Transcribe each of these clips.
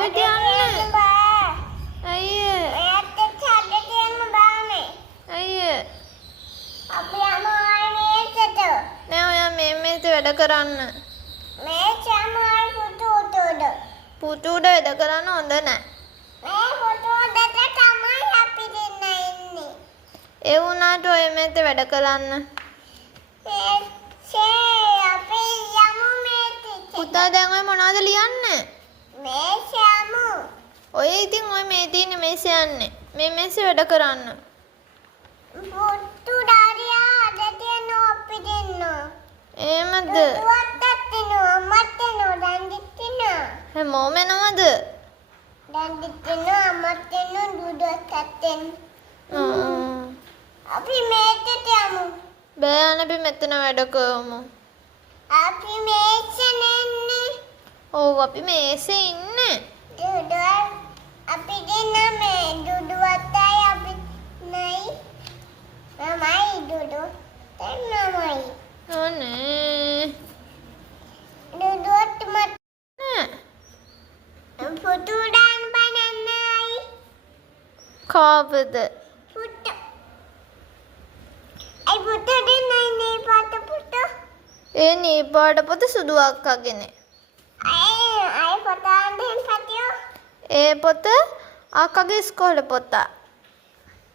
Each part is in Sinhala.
කොහෙද යන්නේ? අයියේ. අයියේ. අපි යනවා මේකට. නෑ ඔයා මේසෙ වැඩ කරන්න. මේ චමයි පුතුට. පුතුට වැඩ කරන්න හොඳ නෑ. මේ පුතුට තමයි අපි දෙන්න ඉන්නේ. ඒ වුණාට ඔය මේසෙ වැඩ කරන්න. අපි යමු මේකට. පුතා දැන් ඔය මොනවද ලියන්නේ? මේක යමු. ඔය ඉතින් ඔය මේ තියෙන මේසෙ යන්නේ. මේ මේසෙ වැඩ කරන්න. පුතු ඩාරියා දෙන්න අපි දෙන්න. එහෙමද? දුවටත් දෙනවා මට දෙනවා දන් දෙන්න. හැමෝම එනවද? දන් දෙන්න මට දෙන්න දුවටත් දෙන්න. අපි මේකට යමු. බෑ අපි මෙතන වැඩ කරමු. අපි මේසෙන් ඉන්නේ. ඔව් අපි මේසෙ ඉන්නේ. දුදුව අපි දෙන්න මේ දුදුවටයි අපි නයි. මමයි දුදු. දෙන්නමයි. අනේ. දුදුවට මට නෑ. පුතු ඩාන් බනන්නයි. කාවද? පුතු. අයි පුතු දෙන්නයි නේ පාට පුතු. ඒ නීපාට පොත සුදු අක්කගෙන. අයි පොතාන් දෙන්න පතියෝ. ඒ පොත අක්කගේ ඉස්කෝලේ පොත.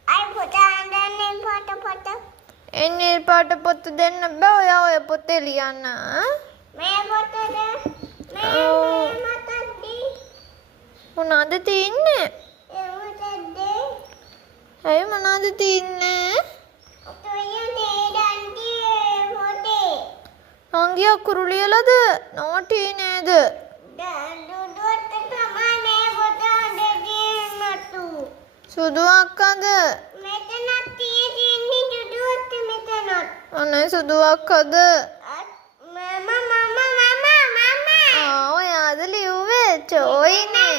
අයි පොතාන් දෙන්න පාට පොත. ඒ නීපාට පොත දෙන්න බෑ ඔයා ඔය පොතේ ලියන්න. මේ පොතද මේ මතක්දී. මොනවද තියෙන්නේ? ඒ මතක්දී. ඇයි මොනවද තියෙන්නේ? නංගි අකුරු ලියලාද? නෝටි නේද? සුදු අක්කද? අනේ සුදු අක්කද? ඔයාද ලිව්වේ? චෝයිනේ.